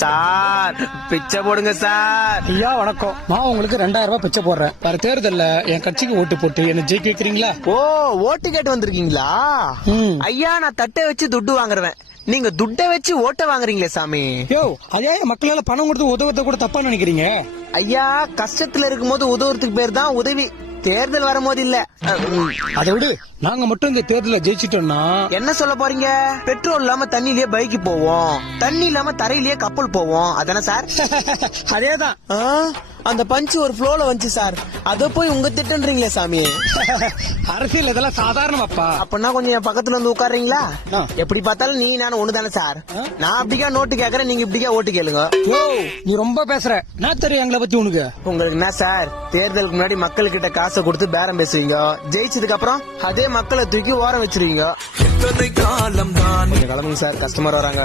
Sir பிச்சை போடுங்க sir. ஐயா வணக்கம். நான் உங்களுக்கு 2000 ரூபாய் பிச்சை போடுறேன். வர தேர்தல்ல என் கட்சிக்கு ஓட்டு போட்டு என்ன ஜெயிக்க வைக்கிறீங்களா? ஓ, ஓட்டு கேட்டு வந்திருக்கீங்களா? ஐயா, நான் தட்டை வச்சு துட்டு வாங்குறேன். நீங்க துட்டை வச்சு ஓட்ட வாங்குறீங்களே சாமி. யோ, அதே மக்களால பணம் கொடுத்து உதவத்தை கூட தப்பா நினைக்கிறீங்க. ஐயா, கஷ்டத்துல இருக்கும் போது உதவுறதுக்கு பேர் தான் உதவி, தேர்தல் வரும்போது இல்ல. அதை விடு, நாங்க மட்டும் இந்த தேர்தல ஜெயிச்சிட்டோம்னா என்ன சொல்ல போறீங்க? பெட்ரோல் இல்லாம தண்ணிலேயே பைக் போவோம், தண்ணி இல்லாம தரையிலேயே கப்பல் போவோம், அதானே சார்? அதேதான். அந்த பஞ்சு ஒரு ஃப்ளோல வந்துச்சு சார், அத போய் உங்க திட்டன்றீங்களே சாமி. அரசியல் இதெல்லாம் சாதாரணமாப்பா. அப்பனா கொஞ்சம் என் பக்கத்துல வந்து உட்கார்றீங்களா? ஆ. எப்படி பார்த்தாலும் நீ நானும் ஒண்ணுதானே சார். நான் அப்படிக்கா நோட்டு கேக்குறேன், நீங்க இப்படிக்கா ஓட்டு கேளுங்க. யோ, நீ ரொம்ப பேசுற. நான் தெரியும் எங்களை பத்தி உனக்கு. உங்களுக்கு என்ன சார், தேர்தலுக்கு முன்னாடி மக்கள் கிட்ட காசை கொடுத்து பேரம் பேசுவீங்க, ஜெயிச்சதுக்கு அப்புறம் அதே மக்களை தூக்கி ஓரம் வச்சிருவீங்க. கொஞ்சம் கிளம்புங்க சார், கஸ்டமர் வராங்க.